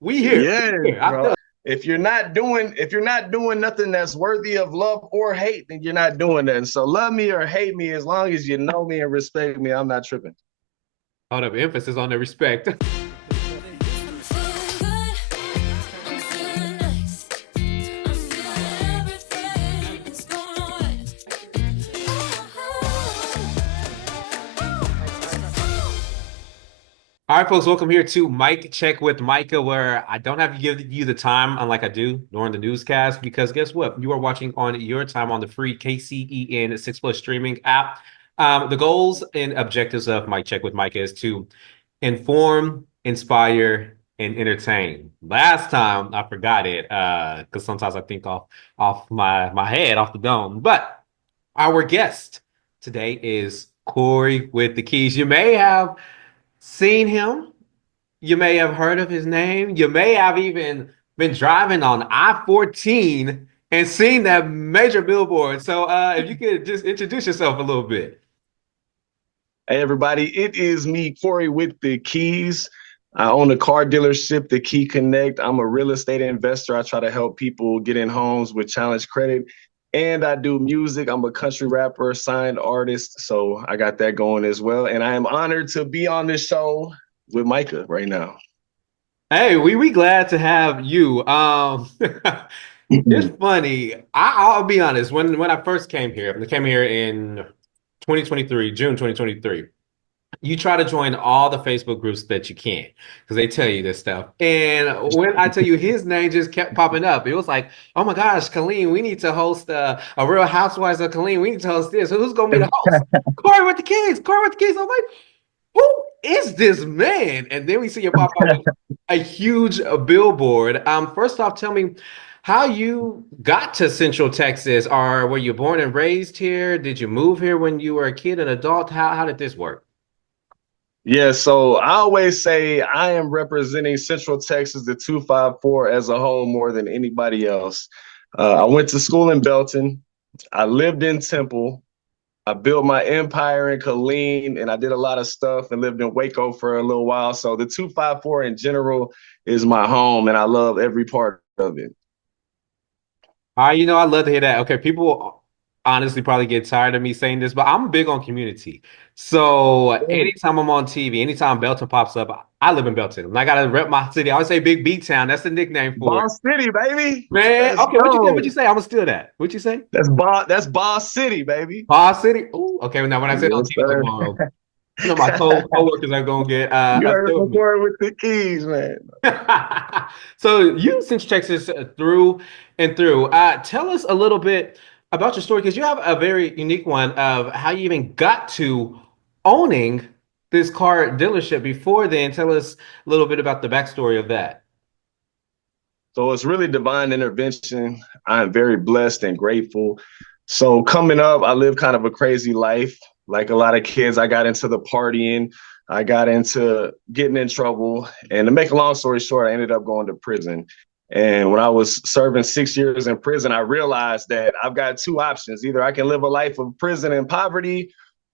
We here. Yes, We here. I bro. feel If you're not doing nothing that's worthy of love or hate, then you're not doing that. So love me or hate me, as long as you know me and respect me, I'm not tripping. hold up, emphasis on the respect. All right, folks, welcome here to Mic Check with Micah, where I don't have to give you the time unlike I do during the newscast, because guess what? You are watching on your time on the free KCEN 6 Plus streaming app. The goals and objectives of Mic Check with Micah is to inform, inspire, and entertain. Last time I forgot it, because sometimes I think off my head, off the dome. But our guest today is Cory with the keys. You may have seen him. You may have heard of his name. You may have even been driving on I-14 and seen that major billboard. So if you could just introduce yourself a little bit. Hey, everybody, it is me, Cory, with the keys. I own a car dealership, the Key Konnect. I'm a real estate investor. I try to help people get in homes with challenge credit. And I do music. I'm a country rapper, signed artist. So I got that going as well. And I am honored to be on this show with Micah right now. Hey, we glad to have you. It's funny. I'll be honest. When I first came here, I came here in 2023, June 2023. You try to join all the Facebook groups that you can because they tell you this stuff. And when I tell you his name just kept popping up, it was like, oh my gosh, Colleen, we need to host a Real Housewives of Colleen. We need to host this. Who's gonna be the host? Cory with the kids. Cory with the kids. I'm like, who is this man? And then we see you pop up with a huge billboard. First off, tell me how you got to Central Texas, or were you born and raised here? Did you move here when you were a kid, an adult? How did this work? Yeah, so I always say I am representing Central Texas, the 254 as a whole more than anybody else. I went to school in Belton. I lived in Temple. I built my empire in Killeen, and I did a lot of stuff and lived in Waco for a little while. So the 254 in general is my home, and I love every part of it. I love to hear that. Okay, people honestly probably get tired of me saying this, but I'm big on community. So anytime I'm on TV, anytime Belton pops up, I live in Belton. And I gotta rep my city. I always say Big B Town. That's the nickname for it. Boss City, baby. Man, Let's okay, what you say? What you go. say? I'm gonna steal that. What you say? That's Boss City, baby. Boss City? Ooh, okay, now when I say it on Yes, TV sir. tomorrow, my co-workers are gonna get You heard upset it with me. before with the keys, man. So you since Texas through and through. Tell us a little bit about your story because you have a very unique one of how you even got to owning this car dealership before then. Tell us a little bit about the backstory of that. So it's really divine intervention. I am very blessed and grateful. So coming up, I lived kind of a crazy life. Like a lot of kids, I got into the partying. I got into getting in trouble. And to make a long story short, I ended up going to prison. And when I was serving 6 years in prison, I realized that I've got two options. Either I can live a life of prison and poverty,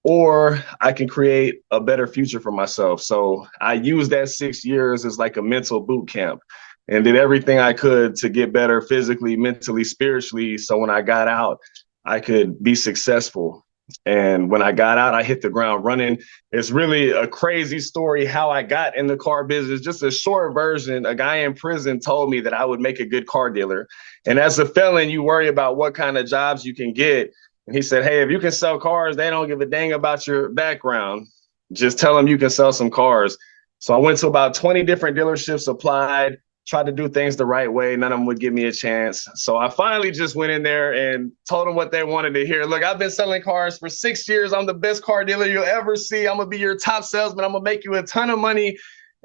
or I can create a better future for myself. So I used that 6 years as like a mental boot camp and did everything I could to get better physically, mentally, spiritually. So when I got out, I could be successful. And when I got out, I hit the ground running. It's really a crazy story how I got in the car business. Just a short version, a guy in prison told me that I would make a good car dealer. And as a felon, you worry about what kind of jobs you can get. And he said, hey, if you can sell cars, they don't give a dang about your background. Just tell them you can sell some cars. So I went to about 20 different dealerships, applied, tried to do things the right way. None of them would give me a chance. So I finally just went in there and told them what they wanted to hear. Look, I've been selling cars for 6 years. I'm the best car dealer you'll ever see. I'm going to be your top salesman. I'm going to make you a ton of money.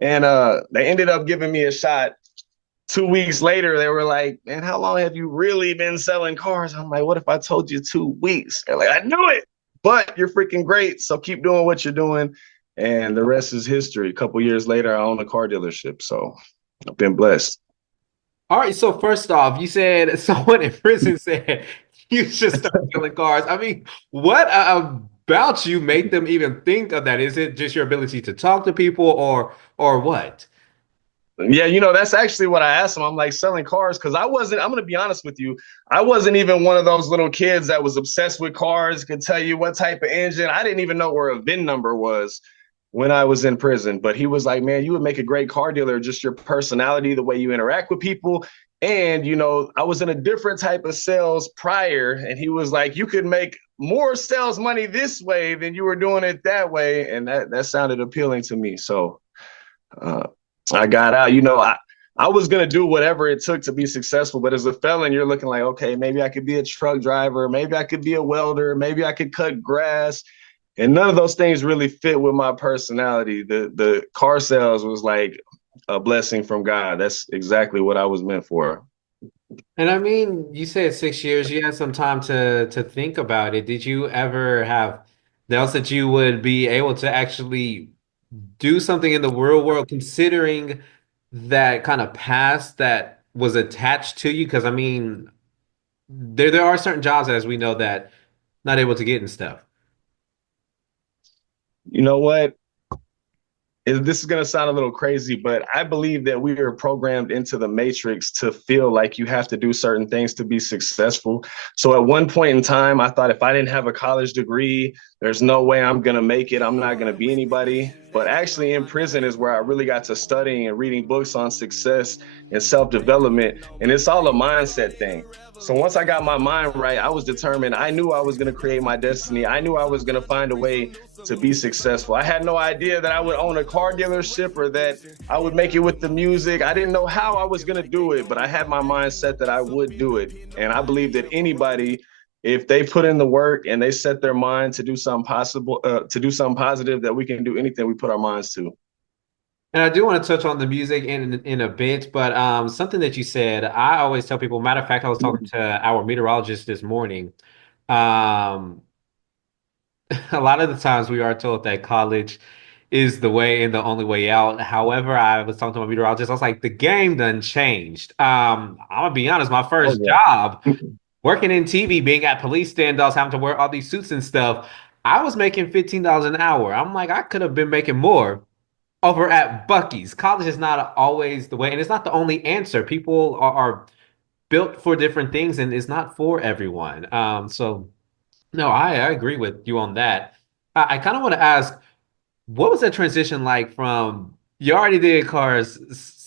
And they ended up giving me a shot. 2 weeks later, they were like, man, how long have you really been selling cars? I'm like, what if I told you 2 weeks? They're like, I knew it, but you're freaking great. So keep doing what you're doing. And the rest is history. A couple years later, I own a car dealership. So I've been blessed. All right, so first off, you said someone in prison said you should start selling cars. I mean, what about you made them even think of that? Is it just your ability to talk to people or what? Yeah, that's actually what I asked him. I'm like selling cars because I'm gonna be honest with you, I wasn't even one of those little kids that was obsessed with cars, could tell you what type of engine. I didn't even know where a VIN number was when I was in prison. But he was like, man, you would make a great car dealer, just your personality, the way you interact with people. And I was in a different type of sales prior, and he was like, you could make more sales money this way than you were doing it that way. And that sounded appealing to me. So uh, I got out. I was gonna do whatever it took to be successful, but as a felon, you're looking like, okay, maybe I could be a truck driver, maybe I could be a welder, maybe I could cut grass, and none of those things really fit with my personality. The car sales was like a blessing from God. That's exactly what I was meant for. And I mean, you said 6 years, you had some time to think about it. Did you ever have doubts that you would be able to actually do something in the real world, considering that kind of past that was attached to you? Because I mean, there are certain jobs, as we know, that not able to get and stuff. You know what? This is going to sound a little crazy, but I believe that we are programmed into the matrix to feel like you have to do certain things to be successful. So at one point in time, I thought if I didn't have a college degree, there's no way I'm going to make it. I'm not going to be anybody. But actually, in prison is where I really got to studying and reading books on success and self development. And it's all a mindset thing. So once I got my mind right, I was determined. I knew I was going to create my destiny. I knew I was going to find a way to be successful. I had no idea that I would own a car dealership or that I would make it with the music. I didn't know how I was going to do it, but I had my mindset that I would do it. And I believe that anybody, if they put in the work and they set their mind to do something possible, to do something positive, that we can do anything we put our minds to. And I do want to touch on the music in a bit, but something that you said, I always tell people. Matter of fact, I was talking to our meteorologist this morning. Um, a lot of the times we are told that college is the way and the only way out. However, I was talking to my meteorologist. I was like, the game done changed. I'm gonna be honest. My Oh first job, yeah. working in TV, being at police standoffs, having to wear all these suits and stuff, I was making $15 an hour. I'm like, I could have been making more over at Bucky's. College is not always the way, and it's not the only answer. People are built for different things, and it's not for everyone. So no, I agree with you on that. I kind of want to ask, what was that transition like from you already did cars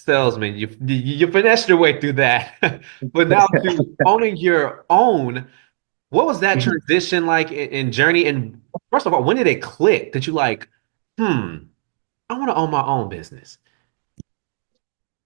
salesman, you finessed your way through that, but now to owning your own. What was that transition like in journey? And first of all, when did it click that you like, hmm, I want to own my own business?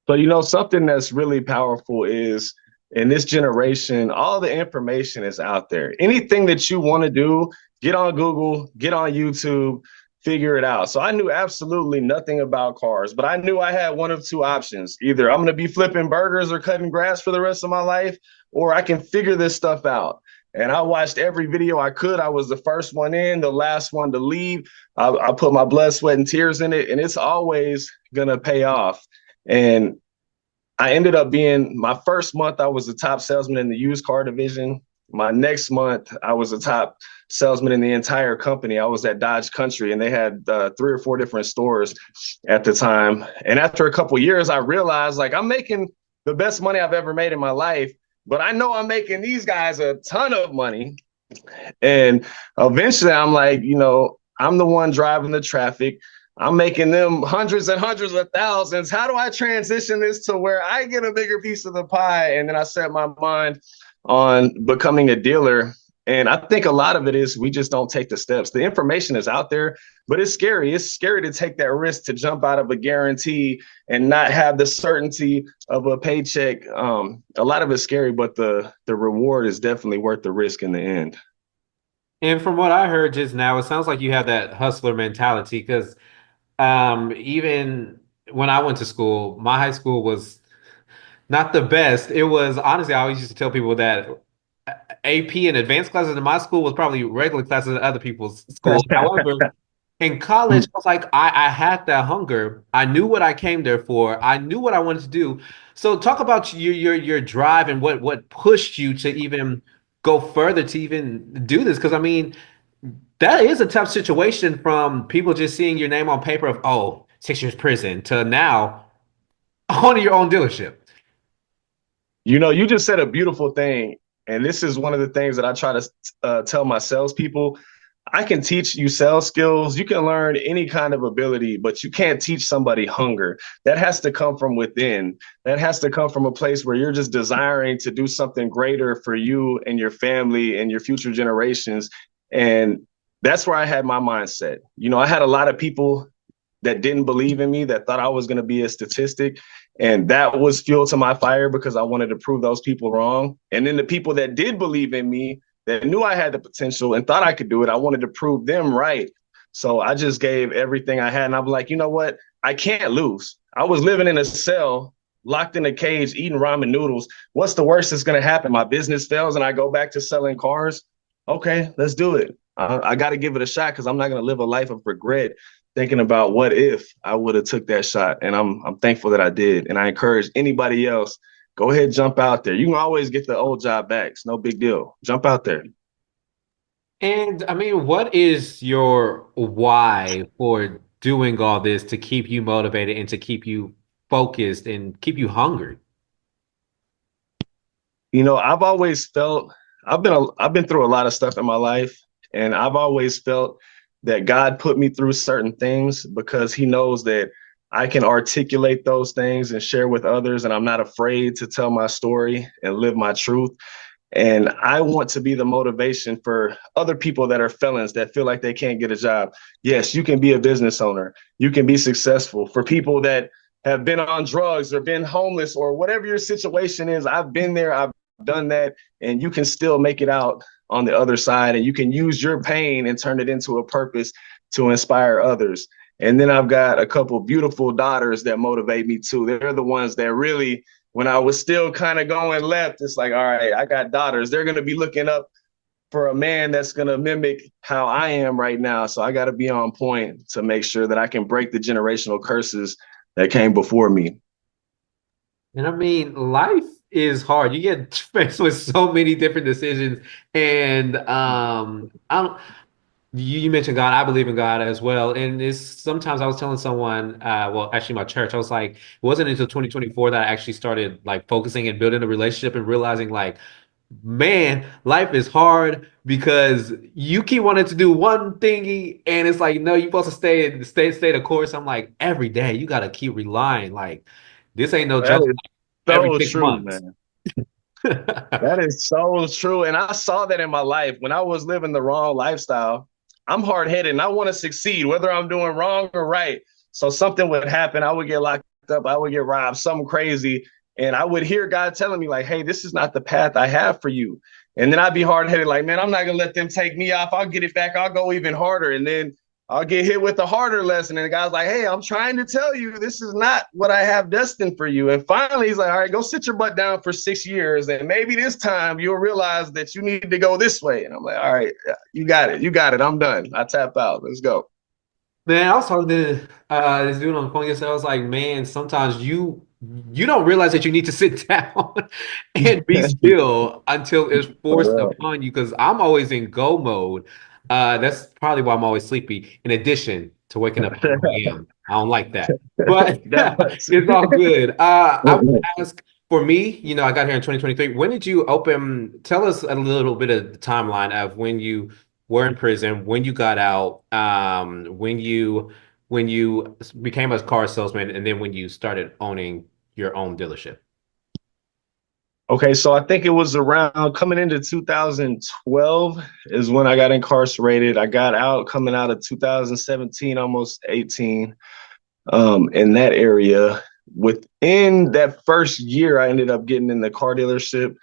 So, something that's really powerful is in this generation, all the information is out there. Anything that you want to do, get on Google, get on YouTube, figure it out. So I knew absolutely nothing about cars, but I knew I had one of two options. Either I'm going to be flipping burgers or cutting grass for the rest of my life, or I can figure this stuff out. And I watched every video I could. I was the first one in, the last one to leave. I put my blood, sweat, and tears in it, and it's always going to pay off. And I ended up being my first month, I was the top salesman in the used car division. My next month, I was the top salesman in the entire company. I was at Dodge Country, and they had 3 or 4 different stores at the time. And after a couple of years, I realized like I'm making the best money I've ever made in my life, but I know I'm making these guys a ton of money. And eventually, I'm like, I'm the one driving the traffic. I'm making them hundreds and hundreds of thousands. How do I transition this to where I get a bigger piece of the pie? And then I set my mind on becoming a dealer. And I think a lot of it is we just don't take the steps. The information is out there, but it's scary. It's scary to take that risk to jump out of a guarantee and not have the certainty of a paycheck. A lot of it's scary, but the reward is definitely worth the risk in the end. And from what I heard just now, it sounds like you have that hustler mentality because even when I went to school, my high school was not the best. It was honestly, I always used to tell people that AP and advanced classes in my school was probably regular classes at other people's schools. However, in college, I was like, I had that hunger. I knew what I came there for. I knew what I wanted to do. So talk about your drive and what pushed you to even go further to even do this. Because I mean, that is a tough situation from people just seeing your name on paper of, oh, 6 years prison to now. owning your own dealership. You know, you just said a beautiful thing. And this is one of the things that I try to tell my salespeople. I can teach you sales skills. You can learn any kind of ability, but you can't teach somebody hunger. That has to come from within. That has to come from a place where you're just desiring to do something greater for you and your family and your future generations. And that's where I had my mindset. You know, I had a lot of people that didn't believe in me, that thought I was going to be a statistic. And that was fuel to my fire because I wanted to prove those people wrong. And then the people that did believe in me, that knew I had the potential and thought I could do it, I wanted to prove them right. So I just gave everything I had. And I'm like, you know what? I can't lose. I was living in a cell, locked in a cage, eating ramen noodles. What's the worst that's going to happen? My business fails and I go back to selling cars. Okay, let's do it. I got to give it a shot because I'm not going to live a life of regret thinking about what if I would have took that shot. And I'm thankful that I did. And I encourage anybody else, go ahead, jump out there. You can always get the old job back. It's no big deal. Jump out there. And I mean, what is your why for doing all this to keep you motivated and to keep you focused and keep you hungry? You know, I've always felt I've been through a lot of stuff in my life, and I've always felt that God put me through certain things because he knows that I can articulate those things and share with others, and I'm not afraid to tell my story and live my truth. And I want to be the motivation for other people that are felons that feel like they can't get a job. Yes, you can be a business owner. You can be successful. For people that have been on drugs or been homeless or whatever your situation is, I've been there, I've done that, and you can still make it out on the other side. And you can use your pain and turn it into a purpose to inspire others. And then I've got a couple beautiful daughters that motivate me too. They're the ones that really, when I was still kind of going left, it's like, all right, I got daughters. They're going to be looking up for a man that's going to mimic how I am right now. So I got to be on point to make sure that I can break the generational curses that came before me. And I mean, life is hard. You get faced with so many different decisions. And I don't you mentioned God, I believe in God as well. And it's sometimes I was telling someone, well, actually my church, I was like, it wasn't until 2024 that I actually started like focusing and building a relationship and realizing like, man, life is hard because you keep wanting to do one thingy and it's like, no, you're supposed to stay the course. I'm like, every day you gotta keep relying. Like, this ain't no That joke. is Every so six true, months. man. That is so true. And I saw that in my life when I was living the wrong lifestyle. I'm hard headed and I want to succeed, whether I'm doing wrong or right. So something would happen. I would get locked up. I would get robbed, something crazy. And I would hear God telling me, like, hey, this is not the path I have for you. And then I'd be hard headed, like, man, I'm not going to let them take me off. I'll get it back. I'll go even harder. And then I'll get hit with a harder lesson. And the guy's like, hey, I'm trying to tell you, this is not what I have destined for you. And finally, he's like, all right, go sit your butt down for 6 years. And maybe this time you'll realize that you need to go this way. And I'm like, all right, you got it. You got it. I'm done. I tap out. Let's go. Man, I was talking to this dude on the phone yesterday. I was like, man, sometimes you don't realize that you need to sit down and be still until it's forced For upon you. Because I'm always in go mode. That's probably why I'm always sleepy. In addition to waking up at real. 4 a.m. I don't like that, but That's it's all good. I would ask for me. I got here in 2023. When did you open? Tell us a little bit of the timeline of when you were in prison, when you got out, when you became a car salesman, and then when you started owning your own dealership. Okay, so I think it was around coming into 2012 is when I got incarcerated. I got out coming out of 2017, almost 18, in that area. Within that first year, I ended up getting in the car dealership.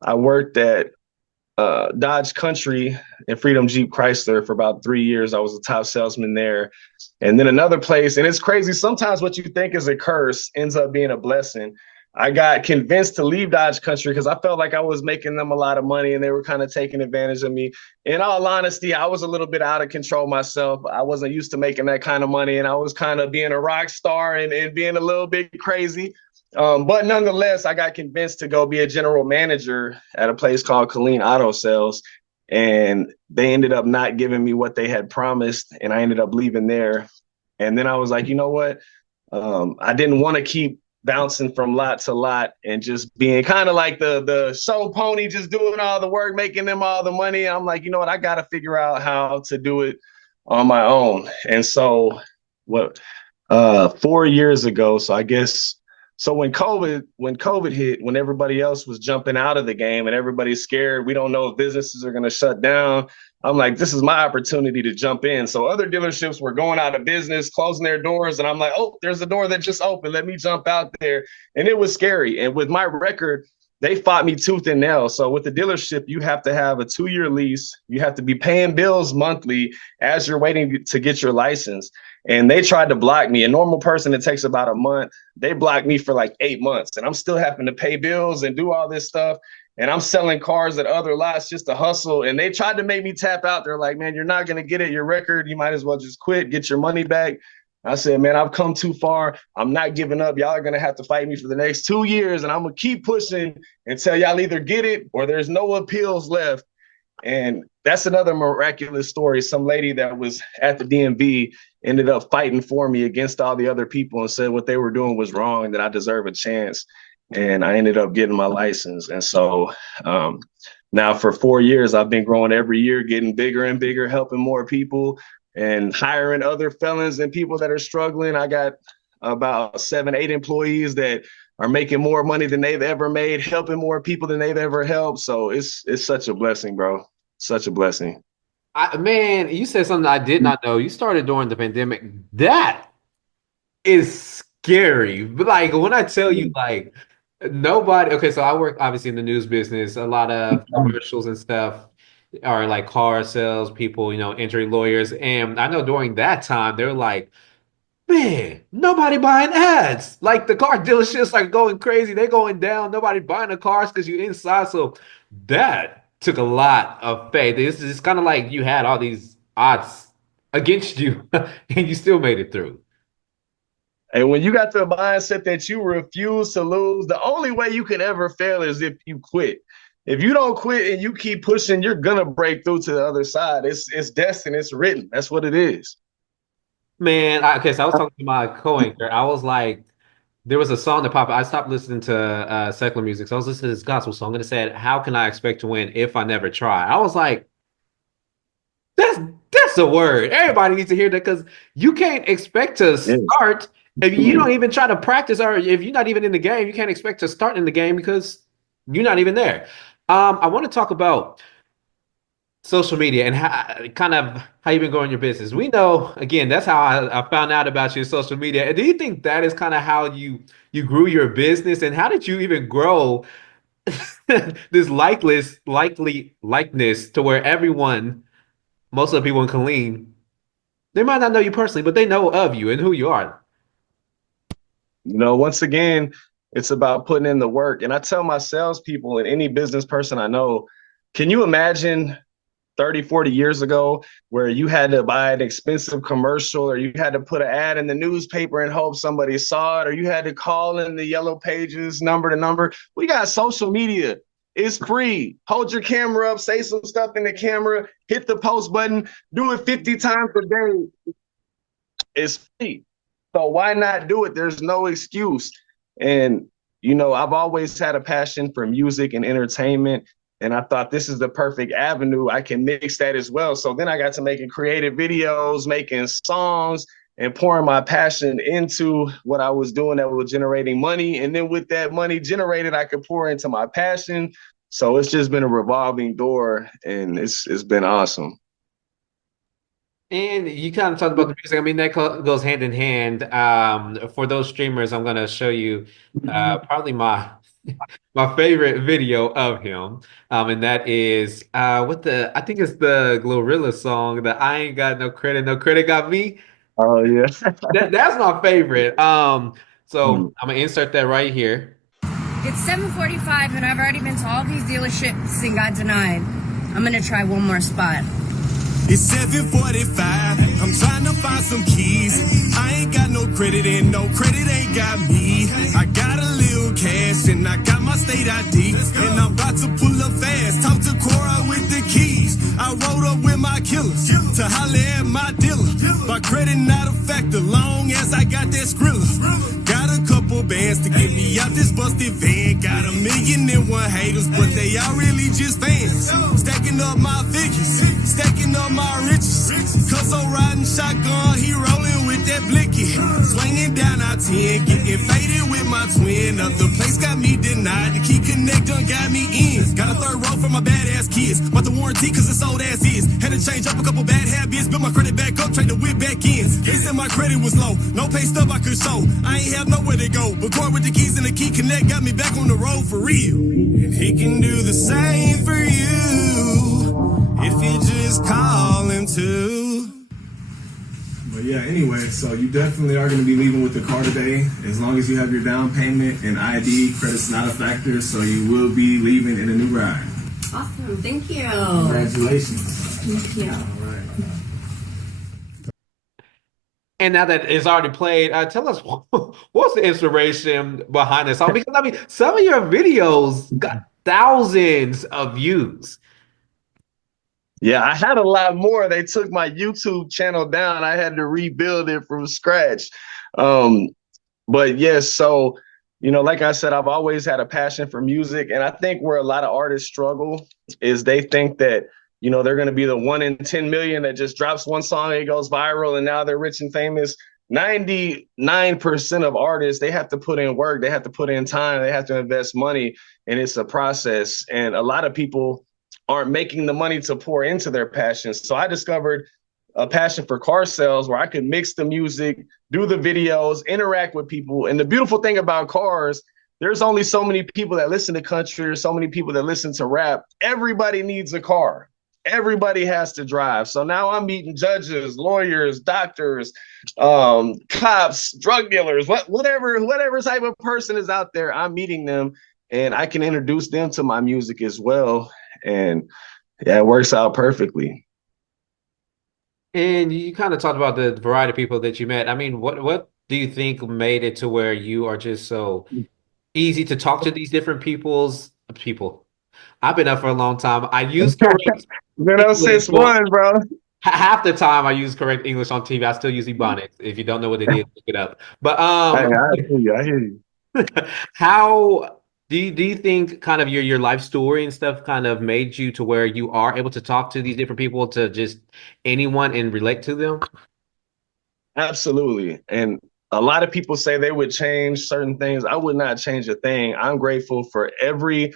I worked at Dodge Country and Freedom Jeep Chrysler for about 3 years. I was a top salesman there. And then another place, and it's crazy. Sometimes what you think is a curse ends up being a blessing. I got convinced to leave Dodge Country because I felt like I was making them a lot of money and they were kind of taking advantage of me. In all honesty, I was a little bit out of control myself. I wasn't used to making that kind of money and I was kind of being a rock star and being a little bit crazy. But nonetheless, I got convinced to go be a general manager at a place called Colleen Auto Sales. And they ended up not giving me what they had promised. And I ended up leaving there. And then I was like, you know what? I didn't want to keep bouncing from lot to lot and just being kind of like the show pony, just doing all the work, making them all the money. I'm like, you know what, I got to figure out how to do it on my own. And so what 4 years ago, so I guess so when COVID hit, when everybody else was jumping out of the game and everybody's scared, we don't know if businesses are going to shut down. I'm like, this is my opportunity to jump in. So other dealerships were going out of business, closing their doors. And I'm like, oh, there's a door that just opened. Let me jump out there. And it was scary. And with my record, they fought me tooth and nail. So with the dealership, you have to have a 2-year lease. You have to be paying bills monthly as you're waiting to get your license. And they tried to block me. A normal person, it takes about a month. They blocked me for like 8 months. And I'm still having to pay bills and do all this stuff. And I'm selling cars at other lots just to hustle. And they tried to make me tap out. They're like, man, you're not going to get it. Your record, you might as well just quit, get your money back. I said, man, I've come too far. I'm not giving up. Y'all are going to have to fight me for the next 2 years. And I'm going to keep pushing until y'all either get it or there's no appeals left. And that's another miraculous story. Some lady that was at the DMV ended up fighting for me against all the other people and said what they were doing was wrong, that I deserve a chance. And I ended up getting my license. And so now for 4 years, I've been growing every year, getting bigger and bigger, helping more people and hiring other felons and people that are struggling. I got about 7, 8 employees that are making more money than they've ever made, helping more people than they've ever helped. So it's such a blessing, bro. Such a blessing. Man, you said something I did not know. You started during the pandemic. That is scary. But like when I tell you, like nobody, okay, so I work obviously in the news business, a lot of commercials and stuff are like car sales people, entering lawyers. And I know during that time, they're like, man, nobody buying ads. Like the car dealerships are going crazy. They're going down. Nobody buying the cars because you're inside. So that took a lot of faith. It's kind of like you had all these odds against you and you still made it through. And when you got the mindset that you refuse to lose, the only way you can ever fail is if you quit. If you don't quit and you keep pushing, you're gonna break through to the other side. It's destined. It's written. That's what it is. Man, okay, so I was talking to my co-anchor. I was like, there was a song that popped up. I stopped listening to secular music. So I was listening to this gospel song and it said, how can I expect to win if I never try? I was like, that's a word. Everybody needs to hear that because you can't expect to start if you don't even try to practice, or if you're not even in the game, you can't expect to start in the game because you're not even there. I want to talk about social media and how you've been growing your business. We know, again, that's how I found out about your social media. And do you think that is kind of how you grew your business? And how did you even grow this likely likeness to where most of the people in Colleen, they might not know you personally, but they know of you and who you are. Once again, it's about putting in the work. And I tell my salespeople and any business person I know, can you imagine 30, 40 years ago where you had to buy an expensive commercial or you had to put an ad in the newspaper and hope somebody saw it, or you had to call in the yellow pages number to number? We got social media. It's free. Hold your camera up, say some stuff in the camera, hit the post button, do it 50 times a day. It's free. So why not do it? There's no excuse. And, I've always had a passion for music and entertainment. And I thought this is the perfect avenue. I can mix that as well. So then I got to making creative videos, making songs, and pouring my passion into what I was doing that was generating money. And then with that money generated, I could pour into my passion. So it's just been a revolving door, and it's been awesome. And you kind of talked about the music. I mean, that goes hand in hand. For those streamers, I'm going to show you probably my favorite video of him. And that is I think it's the Glorilla song, the I Ain't Got No Credit Got Me. Oh, yeah. That's my favorite. So I'm going to insert that right here. It's 7:45 and I've already been to all these dealerships and got denied. I'm going to try one more spot. It's 7:45. I'm trying to find some keys. I ain't got no credit and no credit ain't got me. I got a little cash and I got my state ID. And I'm about to pull up fast. Talk to Cora with the keys. I rode up with my killers to holler at my dealer. My credit not a factor long as I got that Skrilla. Got a couple bands plans to get me out this busted van. Got 1,000,001 haters, but they all really just fans. Stacking up my figures, stacking up my riches. Cause I'm riding shotgun, he rolling with that blicky. Swinging down our 10, getting faded with my twin. Other place got me denied, the key Konnect done got me in. Got a third row for my badass kids, but the warranty cause it's old as is. Had to change up a couple bad habits, build my credit back up, trade the whip back in. They said my credit was low, no pay stub I could show. I ain't have nowhere to go, but going with the keys and the key Konnect got me back on the road for real. And he can do the same for you if you just call him to. But yeah, anyway, so you definitely are going to be leaving with the car today. As long as you have your down payment and ID, credit's not a factor, so you will be leaving in a new ride. Awesome. Thank you. Congratulations. Thank you. All right. And now that it's already played, tell us what's the inspiration behind this song? Because I mean, some of your videos got thousands of views. Yeah, I had a lot more. They took my YouTube channel down. I had to rebuild it from scratch. But yes, so, like I said, I've always had a passion for music. And I think where a lot of artists struggle is they think that, they're going to be the 1 in 10 million that just drops one song, it goes viral, and now they're rich and famous. 99% of artists, they have to put in work. They have to put in time. They have to invest money. And it's a process. And a lot of people aren't making the money to pour into their passions. So I discovered a passion for car sales where I could mix the music, do the videos, interact with people. And the beautiful thing about cars, there's only so many people that listen to country or so many people that listen to rap. Everybody needs a car. Everybody has to drive. So now I'm meeting judges, lawyers, doctors, cops, drug dealers, whatever type of person is out there, I'm meeting them and I can introduce them to my music as well. And yeah, it works out perfectly. And you kind of talked about the variety of people that you met. I mean, what do you think made it to where you are just so easy to talk to these different people? I've been up for a long time. I use correct Been up since one, bro. half the time I use correct English on TV. I still use Ebonics. If you don't know what it is, look it up. But I hear you. how do you think kind of your life story and stuff kind of made you to where you are able to talk to these different people, to just anyone and relate to them? Absolutely. And a lot of people say they would change certain things. I would not change a thing. I'm grateful for every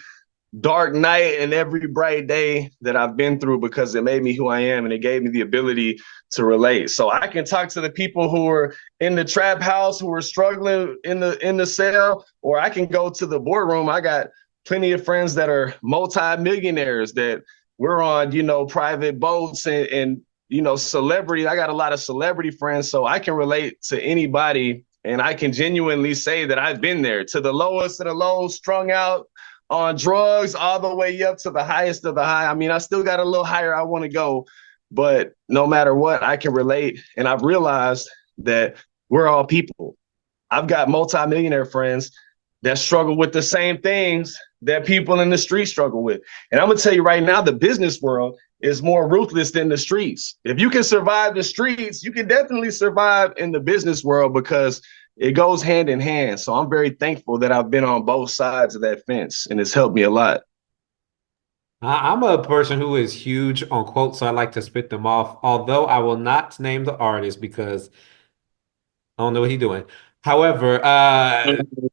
dark night and every bright day that I've been through because it made me who I am and it gave me the ability to relate. So I can talk to the people who are in the trap house, who are struggling in the cell, or I can go to the boardroom. I got plenty of friends that are multi-millionaires that we're on, private boats and celebrity. I got a lot of celebrity friends, so I can relate to anybody and I can genuinely say that I've been there, to the lowest of the low, strung out on drugs, all the way up to the highest of the high. I mean, I still got a little higher I want to go, but no matter what, I can relate. And I've realized that we're all people. I've got multi-millionaire friends that struggle with the same things that people in the street struggle with. And I'm going to tell you right now, the business world is more ruthless than the streets. If you can survive the streets, you can definitely survive in the business world because it goes hand in hand. So I'm very thankful that I've been on both sides of that fence, and it's helped me a lot. I'm a person who is huge on quotes, so I like to spit them off, although I will not name the artist because I don't know what he's doing. However,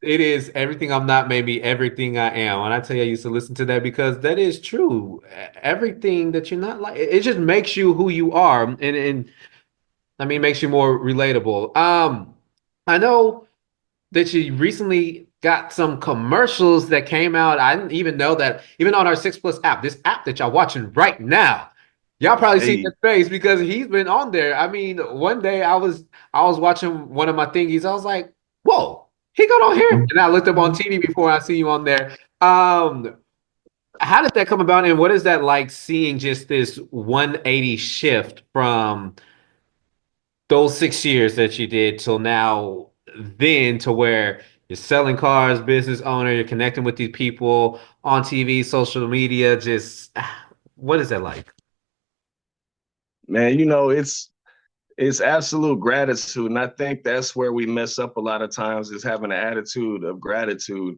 it is everything I'm not, maybe everything I am. And I tell you, I used to listen to that because that is true. Everything that you're not like, it just makes you who you are. And I mean, makes you more relatable. I know that you recently got some commercials that came out. I didn't even know that, even on our 6 Plus app, this app that y'all watching right now, y'all probably see his face because he's been on there. I mean, one day I was watching one of my thingies. I was like, whoa, he got on here. And I looked up on TV before I see you on there. How did that come about? And what is that like, seeing just this 180 shift from those 6 years that you did till now, then to where you're selling cars, business owner, you're connecting with these people on TV, social media, just what is that like? Man, It's absolute gratitude. And I think that's where we mess up a lot of times, is having an attitude of gratitude.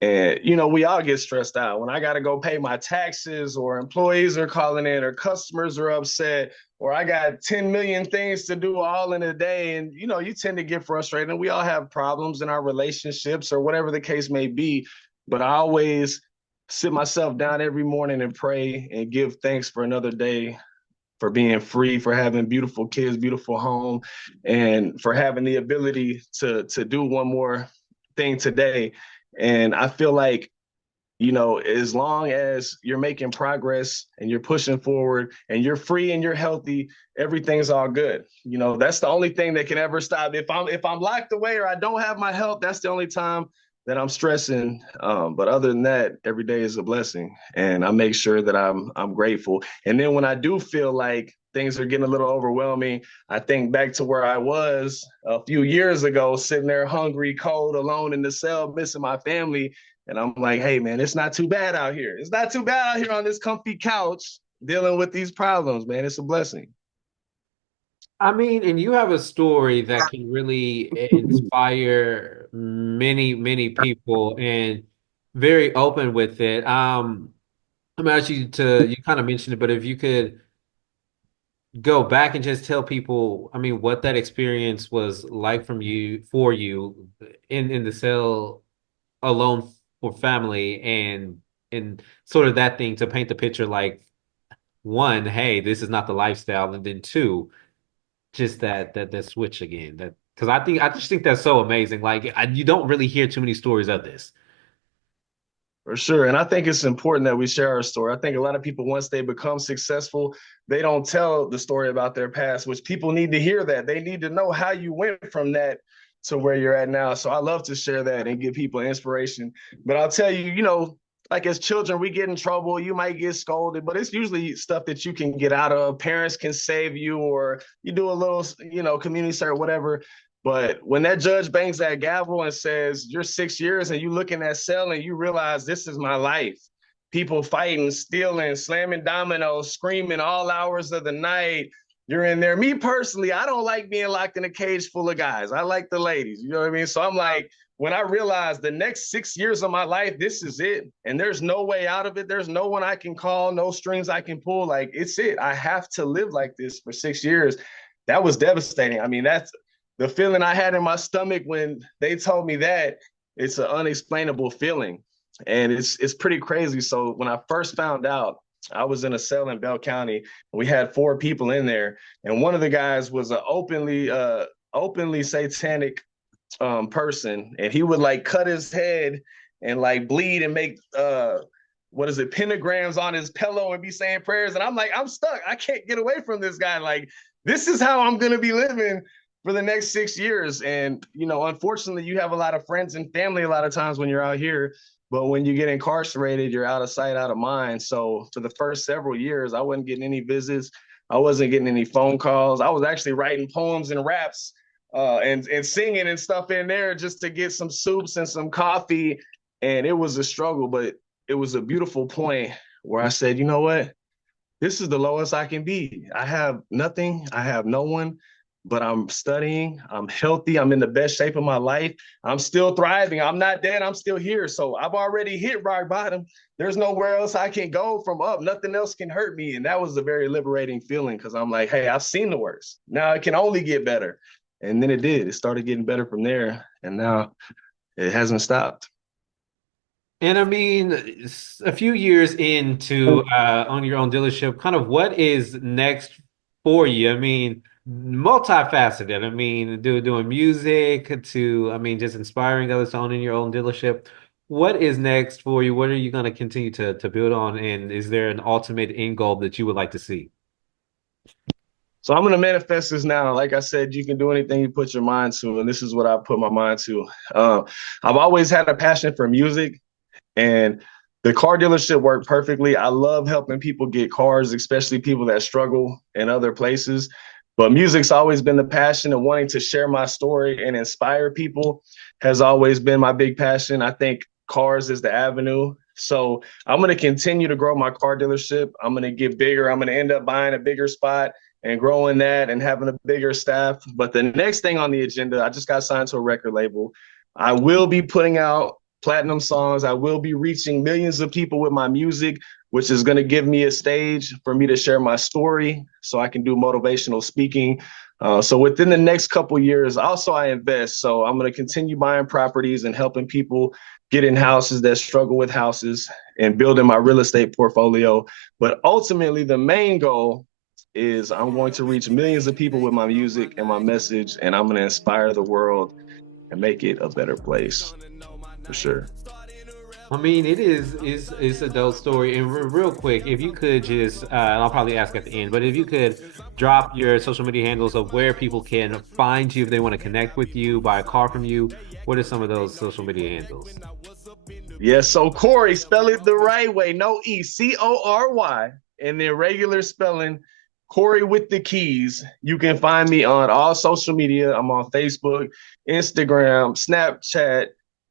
And, we all get stressed out. When I got to go pay my taxes, or employees are calling in, or customers are upset, or I got 10 million things to do all in a day. And, you tend to get frustrated. And we all have problems in our relationships or whatever the case may be. But I always sit myself down every morning and pray and give thanks for another day, for being free, for having beautiful kids, beautiful home, and for having the ability to do one more thing today. And I feel like, as long as you're making progress and you're pushing forward and you're free and you're healthy, everything's all good. That's the only thing that can ever stop. If I'm locked away or I don't have my health, that's the only time that I'm stressing. But other than that, every day is a blessing, and I make sure that I'm grateful. And then when I do feel like things are getting a little overwhelming, I think back to where I was a few years ago, sitting there hungry, cold, alone in the cell, missing my family. And I'm like, hey, man, it's not too bad out here. It's not too bad out here on this comfy couch dealing with these problems, man. It's a blessing. I mean, and you have a story that can really inspire many, many people, and very open with it. I'm actually you kind of mentioned it, but if you could go back and just tell people, I mean, what that experience was like for you in the cell, alone, for family, and sort of that thing, to paint the picture, like, one, hey, this is not the lifestyle, and then two, just that switch again. That, because I just think that's so amazing. Like, you don't really hear too many stories of this. For sure. And I think it's important that we share our story. I think a lot of people, once they become successful, they don't tell the story about their past, which people need to hear that. They need to know how you went from that to where you're at now. So I love to share that and give people inspiration. But I'll tell you, like, as children, we get in trouble. You might get scolded, but it's usually stuff that you can get out of. Parents can save you, or you do a little, community service, whatever. But when that judge bangs that gavel and says, you're 6 years, and you look in that cell and you realize, this is my life. People fighting, stealing, slamming dominoes, screaming all hours of the night. You're in there. Me personally, I don't like being locked in a cage full of guys. I like the ladies. You know what I mean? So I'm like, when I realized the next 6 years of my life, this is it, and there's no way out of it. There's no one I can call, no strings I can pull. Like, it's it. I have to live like this for 6 years. That was devastating. I mean, that's the feeling I had in my stomach when they told me that. It's an unexplainable feeling, and it's pretty crazy. So when I first found out, I was in a cell in Bell County. We had 4 people in there, and one of the guys was an openly satanic person, and he would like cut his head and like bleed and make pentagrams on his pillow and be saying prayers. And I'm like, I'm stuck. I can't get away from this guy. Like, this is how I'm gonna be living for the next 6 years. And unfortunately, you have a lot of friends and family a lot of times when you're out here, but when you get incarcerated, you're out of sight, out of mind. So for the first several years, I wasn't getting any visits. I wasn't getting any phone calls. I was actually writing poems and raps and singing and stuff in there just to get some soups and some coffee. And it was a struggle, but it was a beautiful point where I said, you know what? This is the lowest I can be. I have nothing. I have no one, but I'm studying. I'm healthy. I'm in the best shape of my life. I'm still thriving. I'm not dead. I'm still here. So I've already hit rock bottom. There's nowhere else I can go from up. Nothing else can hurt me. And that was a very liberating feeling, because I'm like, hey, I've seen the worst. Now it can only get better. And then it did. It started getting better from there. And now it hasn't stopped. And I mean, a few years into on your own dealership, kind of what is next for you? I mean, multifaceted. I mean, doing music to, I mean, just inspiring others to owning your own dealership. What is next for you? What are you going to continue to build on? And is there an ultimate end goal that you would like to see? So I'm going to manifest this now. Like I said, you can do anything you put your mind to. And this is what I put my mind to. I've always had a passion for music, and the car dealership worked perfectly. I love helping people get cars, especially people that struggle in other places. But music's always been the passion, and wanting to share my story and inspire people has always been my big passion. I think cars is the avenue. So I'm going to continue to grow my car dealership. I'm going to get bigger. I'm going to end up buying a bigger spot and growing that and having a bigger staff. But the next thing on the agenda, I just got signed to a record label. I will be putting out platinum songs. I will be reaching millions of people with my music, which is going to give me a stage for me to share my story so I can do motivational speaking. So within the next couple of years, also I invest. So I'm going to continue buying properties and helping people get in houses that struggle with houses and building my real estate portfolio. But ultimately, the main goal is I'm going to reach millions of people with my music and my message, and I'm going to inspire the world and make it a better place, for sure. I mean, it's a dope story. And real quick, if you could just, and I'll probably ask at the end, but if you could drop your social media handles of where people can find you if they want to connect with you, buy a car from you, what are some of those social media handles? Yeah, so Cory, spell it the right way, no E, Cory, and then regular spelling, Cory with the keys. You can find me on all social media. I'm on Facebook, Instagram, Snapchat,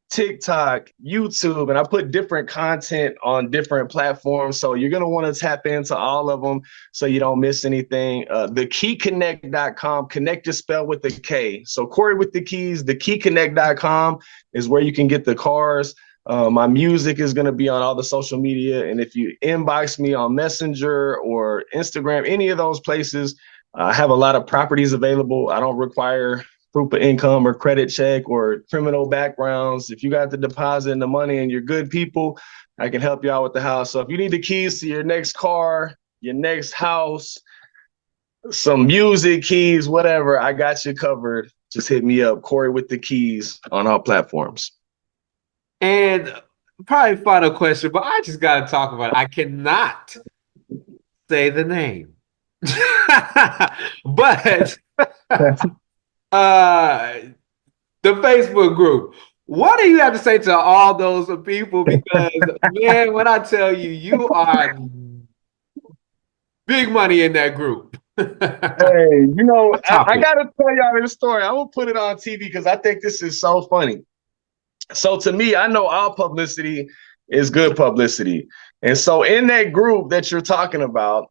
TikTok, YouTube, and I put different content on different platforms. So you're going to want to tap into all of them so you don't miss anything. TheKeyKonnect.com, Konnect is spelled with a K. So Cory with the keys, TheKeyKonnect.com is where you can get the cars. My music is going to be on all the social media. And if you inbox me on Messenger or Instagram, any of those places, I have a lot of properties available. I don't require proof of income or credit check or criminal backgrounds. If you got the deposit and the money and you're good people, I can help you out with the house. So if you need the keys to your next car, your next house, some music, keys, whatever, I got you covered. Just hit me up, Cory with the keys on all platforms. And probably final question, but I just got to talk about it. I cannot say the name. But the Facebook group. What do you have to say to all those people? Because man, when I tell you, you are big money in that group. Hey, you know, I got to tell y'all this story. I'm going to put it on TV because I think this is so funny. So to me, I know all publicity is good publicity. And so in that group that you're talking about,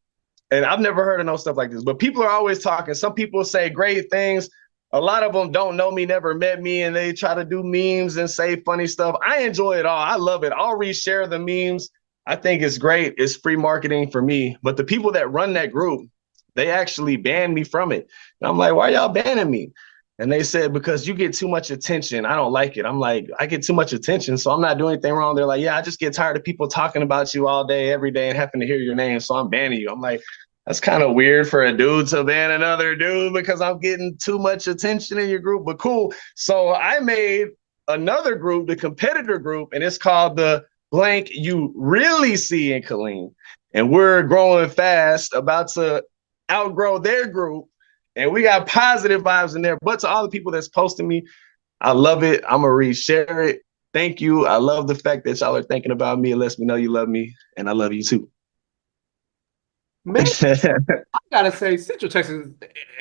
and I've never heard of no stuff like this, but people are always talking. Some people say great things. A lot of them don't know me, never met me, and they try to do memes and say funny stuff. I enjoy it all. I love it. I'll reshare the memes. I think it's great. It's free marketing for me. But the people that run that group, they actually banned me from it. And I'm like, why y'all banning me? And they said, because you get too much attention. I don't like it. I'm like, I get too much attention, so I'm not doing anything wrong. They're like, yeah, I just get tired of people talking about you all day, every day, and having to hear your name, so I'm banning you. I'm like, that's kind of weird for a dude to ban another dude because I'm getting too much attention in your group, but cool. So I made another group, the competitor group, and it's called the blank you really see in Killeen. And we're growing fast, about to outgrow their group. And we got positive vibes in there. But to all the people that's posting me, I love it. I'm going to reshare it. Thank you. I love the fact that y'all are thinking about me. It lets me know you love me. And I love you too. Man, I gotta say, Central Texas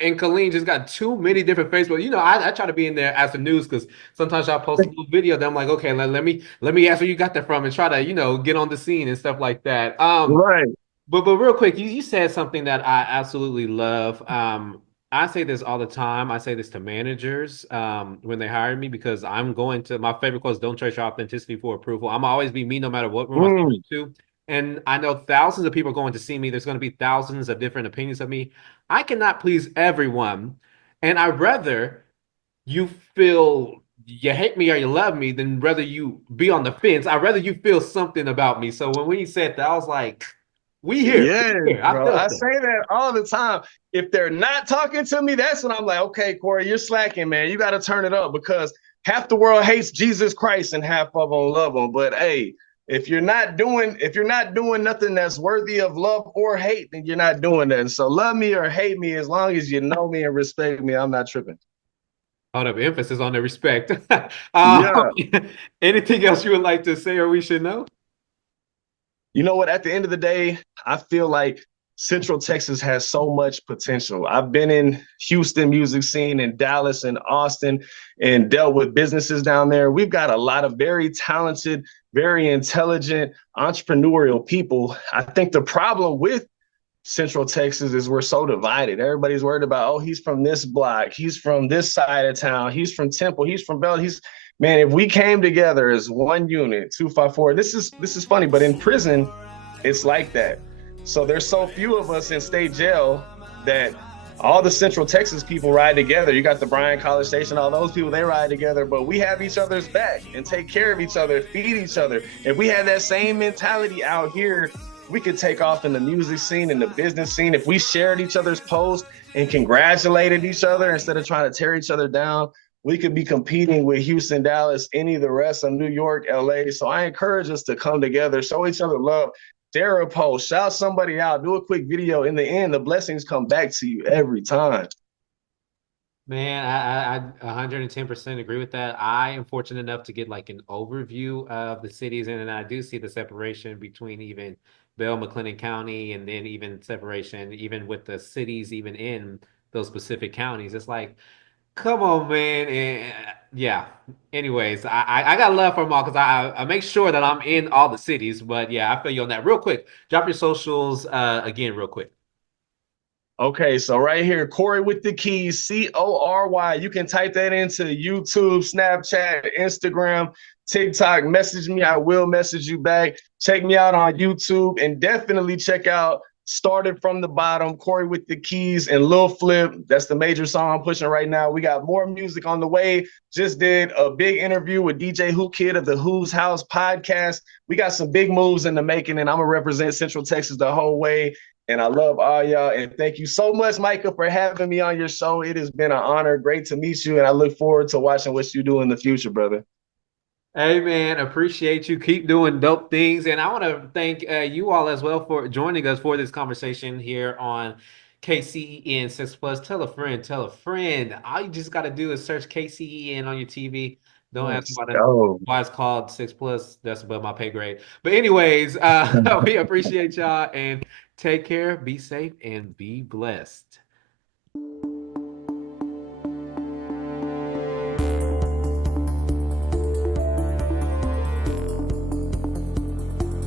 and Killeen just got too many different Facebook. You know, I try to be in there as the news because sometimes I post a little video that I'm like, okay, let me ask where you got that from and try to, you know, get on the scene and stuff like that. Right. But real quick, you said something that I absolutely love. I say this all the time. I say this to managers when they hire me because I'm going to, my favorite quote is, don't trade your authenticity for approval. I'm always be me no matter what room I'm going to. And I know thousands of people are going to see me. There's going to be thousands of different opinions of me. I cannot please everyone. And I'd rather you feel you hate me or you love me than rather you be on the fence. I'd rather you feel something about me. So when you said that, I was like, we here. Yes, we here. bro. I say that all the time. If they're not talking to me, that's when I'm like, okay, Cory, you're slacking, man. You got to turn it up because half the world hates Jesus Christ and half of them love him. But hey, if you're not doing nothing that's worthy of love or hate, then you're not doing that. And so love me or hate me, as long as you know me and respect me, I'm not tripping. Hold up, emphasis on the respect. Yeah. Anything else you would like to say or we should know? You know what? At the end of the day, I feel like Central Texas has so much potential. I've been in Houston music scene, in Dallas and Austin, and dealt with businesses down there. We've got a lot of very talented, very intelligent, entrepreneurial people. I think the problem with Central Texas is we're so divided. Everybody's worried about, oh, he's from this block, he's from this side of town, he's from Temple, he's from Bell. He's man, if we came together as one unit, 254, this is funny, but in prison, it's like that. So there's so few of us in state jail that all the Central Texas people ride together. You got the Bryan College Station, all those people, they ride together, but we have each other's back and take care of each other, feed each other. If we had that same mentality out here, we could take off in the music scene, in the business scene. If we shared each other's posts and congratulated each other instead of trying to tear each other down, we could be competing with Houston, Dallas, any of the rest of New York, LA. So I encourage us to come together, show each other love, share a post, shout somebody out, do a quick video. In the end, the blessings come back to you every time. Man, I 110% agree with that. I am fortunate enough to get like an overview of the cities, and I do see the separation between even Bell, McLennan County, and then even separation, even with the cities, even in those specific counties. It's like, come on, man. And yeah. Anyways, I got love for them all because I make sure that I'm in all the cities. But yeah, I feel you on that. Real quick, drop your socials again, real quick. Okay, so right here, Cory with the keys, Cory. You can type that into YouTube, Snapchat, Instagram, TikTok. Message me. I will message you back. Check me out on YouTube and definitely check out Started from the Bottom, Cory with the Keys, and Lil Flip. That's the major song I'm pushing right now. We got more music on the way. Just did a big interview with DJ Who Kid of the Who's House podcast. We got some big moves in the making, and I'm going to represent Central Texas the whole way. And I love all y'all. And thank you so much, Micah, for having me on your show. It has been an honor. Great to meet you. And I look forward to watching what you do in the future, brother. Hey man, appreciate you. Keep doing dope things. And I want to thank you all as well for joining us for this conversation here on KCEN 6 Plus. Tell a friend, tell a friend. All you just got to do is search KCEN on your TV. Don't ask why it's called 6 Plus. That's above my pay grade. But anyways, we appreciate y'all and take care, be safe, and be blessed.